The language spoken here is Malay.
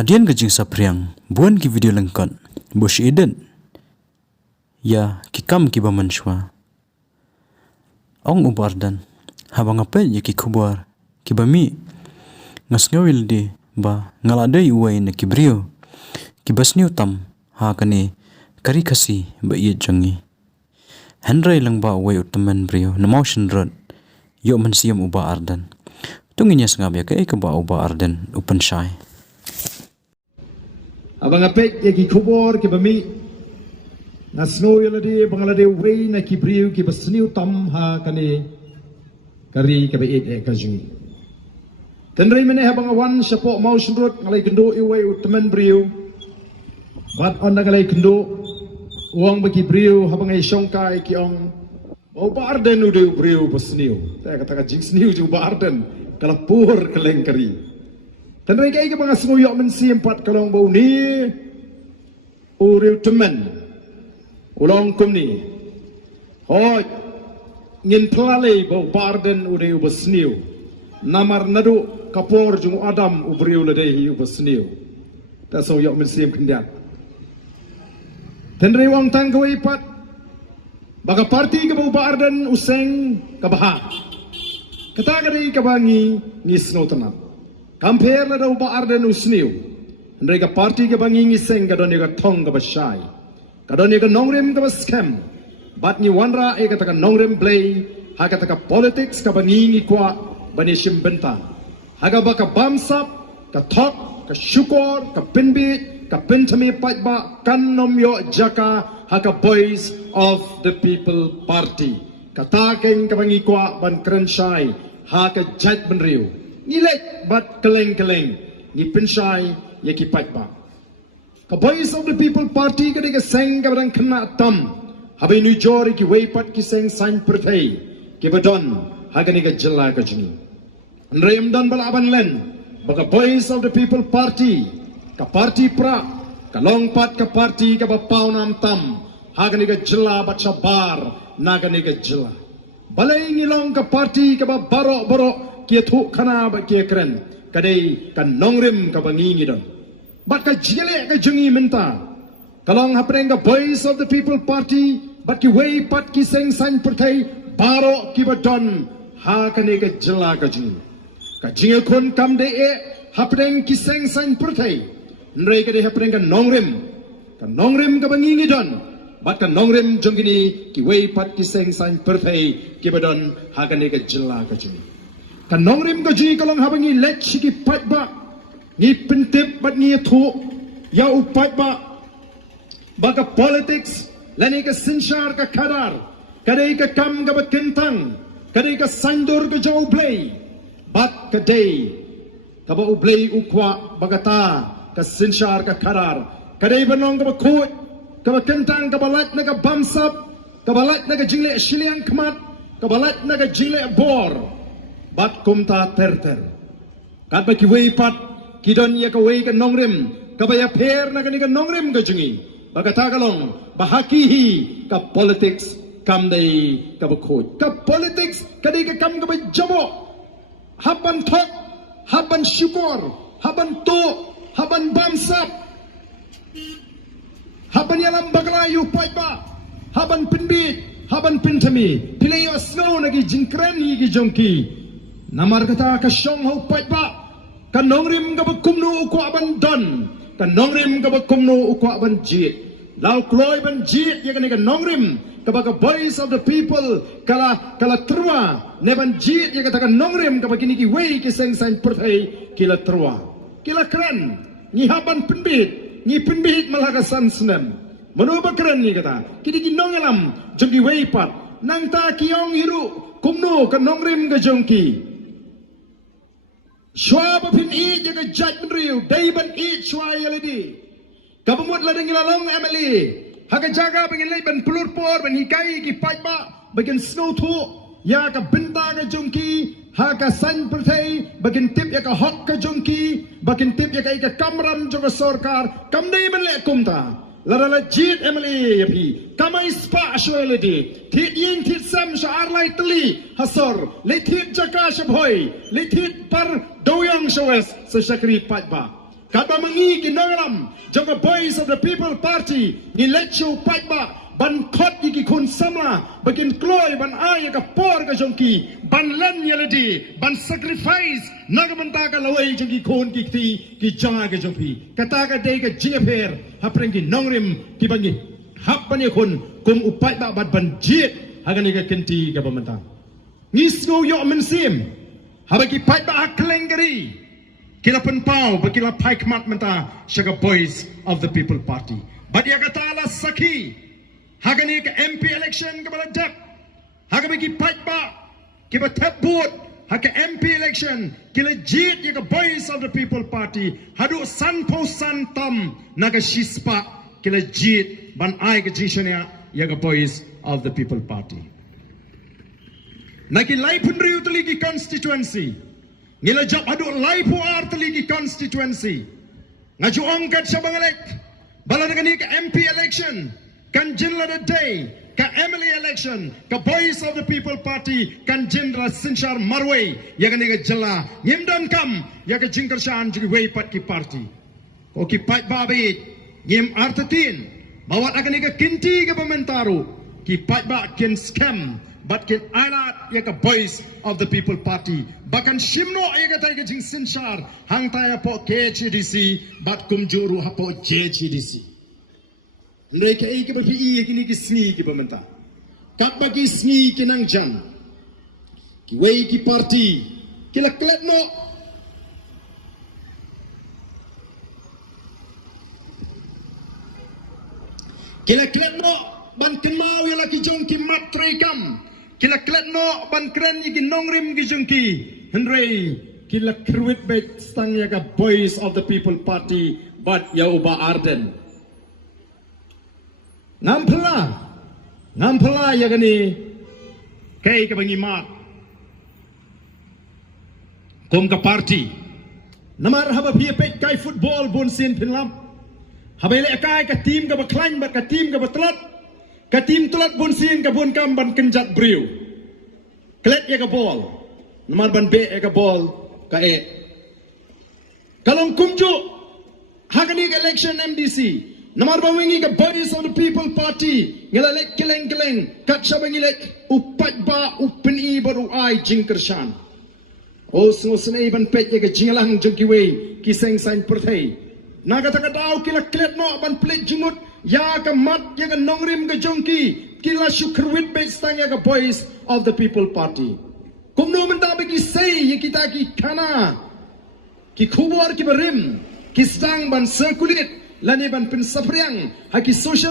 Hadian gajing sapriang, buan ki video lengkot, Bush Eden. Ya, kikam ki bamanshwa. Ong ubardan, habang apa ya ki kubar, ki bami. Ngas ngawil di, ba ngaladai uway na ki brio. Ki basni utam, ha kani, kari kasi ba iya jangi. Hendray lang ba uway utaman brio, na motion road, yo man siyam uba ardan. Tungin niya sangabya kay ka ba uba ardan, upan siyay. Abang apek ya ki kubor ki bami nasno yalade bangalade way na ki briu ki basniu tam ha kani kari ka bait e kajui tenrei mene ha bangawan sapo motion road ngalai kendo iway utman briu bat on ngalai kendo uang bagi briu ha bangai songkai ki ong o barden ude briu basniu ta kata ka jingsniu ju barden kala pur keleng kari tenrei kai ka bangasngo yo men si empat kalong bau ni uriu temen ulong kum ni hoj ngin plale bau barden uriu basniu namar nadu kapor jung adam ubriu ladei basniu ta so yo men si em kendiat tenrei wang tang kawai pat baga parti ka bau barden useng kabaha kata kadai kabangi ngisno tanam Compare na daw ba arden usniu. Andai ka party ka bangingi seng ka doni ka tong ka bashay. Ka doni ka nongrem ka scam. Bat ni wanra e ka taka nongrem play. Haga taka politics ka bangingi kwa bani simbenta. Haga ba ka bamsap, ka tok, ka syukor, ka pinbit, ka pintami patba, kan nomyo jaka, haga boys of the people party. Kataking ka bangi kwa ban krenshay, haga jat benriu. Nilek bat keleng-keleng ni pensai ya ki patba ka boys of the people party ka de seng ka barang kena tam habai nu jori ki way pat ki seng sign perthai ki badon hagani ka jilla ka jini nrem dan balaban len baka boys of the people party ka party pra ka long pat ka party ka bapaw nam tam hagani ka jilla bat sabar nagani ka jilla balai ngilong ka party ka ba baro kia thuk khana ba kia kren kadai kan nongrim ka bangingi don bat ka jile ka jungi menta kalong hapreng ka voice of the people party bat ki way pat ki seng san pertai baro ki badon ha kane ka jila ka jingi kon kam de e hapreng ki seng san pertai nrei ka de hapreng ka nongrim ka bangingi don bat ka nongrim jungini ki way pat ki seng san pertai ki badon ha kane ka jila ka jingi kan nongrim ka ji kalong habangi let ki pat ba ni pentip bat ni thu ya upat ba baga politics lani ka sinshar ka karar kadai ka kam ka bat kentang kadai ka sandur ka jau play bat kadai ka ba uplay ukwa bagata ka sinshar ka karar kadai banong ka ba khut ka ba kentang ka balat na ka bamsap ka balat na ka jingle shiliang kmat ka balat na ka jingle bor bat kumta ter kat ba ki way pat kidon ya ka way ka nongrim ka ba ya pher na ka ni ka nongrim ka jungi bagata kalong bahakihi ka politics kam dai ka ba khoj ka politics ka dai ka kam ka ba jabo haban thok haban syukur haban to haban bamsap haban yalam baglayu paiba haban pinbit haban pintami pilayo snow na ki jingkren ki jongki namar kata ka syong ho patba ka nongrim ka bakumno uko aban don ka nongrim ka bakumno uko aban jit law kloy ban jit ya ka nongrim ka baga voice of the people kala trua ne ban jit ya ka nongrim ka bagini ki way ki seng san perthai kila trua kila kren ni haban pinbit ni pinbit malaga san snem manu ba kren ni kata kini ki nongelam jongki way pat nang ta kiong hiru kumno ka nongrim ka jongki Shwab pin e jaga jat menriu daiban e shwai aledi kabumut la dengila long emily haga jaga bagi ban pelur por ban hikai ki paiba bagian snow thu ya ka binta ka jungki haga san perthai bagian tip ya ka hok ka jungki bagian tip ya ka kamram joga sarkar kamdai ban le kumta Lara jit emily yapi kamai spa ashweledi thit yin thit sam shar lai tli hasor le thit jaka shabhoi le thit par doyang shawes sa shakri patba Kata mengi kinangalam jangka Voice of the People Party ni lechu paitba ban khot ki kun samla bakin kloy ban ay ka por ka jongki ban len yeledi ban sacrifice nagamanta ka lawai jongki kun ki janga ka jongpi kata ka dei ka jepher hapreng ki nongrim ki bangi hap ban kun kum upai ba ban jit hagani ka kenti ka bamanta ngisgo yo mensim habaki paitba haklengari kila penpau bakila paikmat menta syaga Voice of the People Party. Badia kata ala saki hagani ke MP election ke bala dep hagami paikba ke batebut hake MP election kila jit ya ke Voice of the People Party hadu sanpo santam naga shispa kila jit ban ai ke jishania ya ke Voice of the People Party. Naki lai punriu teligi constituency ngila job adu lai puar teligi constituency ngaju angkat sabangalek bala dengan ke MP election kan jinla the day ka Emily election ka Voice of the People Party kan jinra sinchar marway ya kan ke jela nyimdan kam ya ke jingkershan ji way pat ki party ko ki pat babi nyim artatin bawat akan ke kinti ke pementaru ki pat ba kin scam but kin alat ya ke Voice of the People Party bahkan shimno ya ke tay ke jing sinchar hang taya po KHDC but kumjuru hapo JHDC mereka ke berpi kini ki sni ki pementa kat bagi sni kinang jan ki wei ki party kila kletno ban kenau ya laki jong ki matrekam kila kletno ban kren ki nongrim ki jong ki henrei kila kruit bet stang ya ka Voice of the People Party but ya uba arden ngampela ya gani kay ka bangimat kom ka party namar haba pet kay football bon sin pinlam habele kay ka team ka baklan ba ka team ka batlat ka team tulat bon sin ka bon kam ban kenjat briu klet ya ka ball namar ban be ya ka ball ka kalong kumju hagani election MDC namar bawingi ka Voice of the People Party ngelalek keleng kat sabangilek upat ba upeni baru ai jingkershan o snai ban pet ya ka jingalang jengkiwe kiseng sain perthai naga takadau kila klet no ban plate jimut ya ka mat ya ka nongrim ka jongki kila syukrwit be stang ya ka Voice of the People Party kumno menta bagi sei ya kita ki kana ki khubor ki berim ki stang ban circulate lani ban pensapriang haki social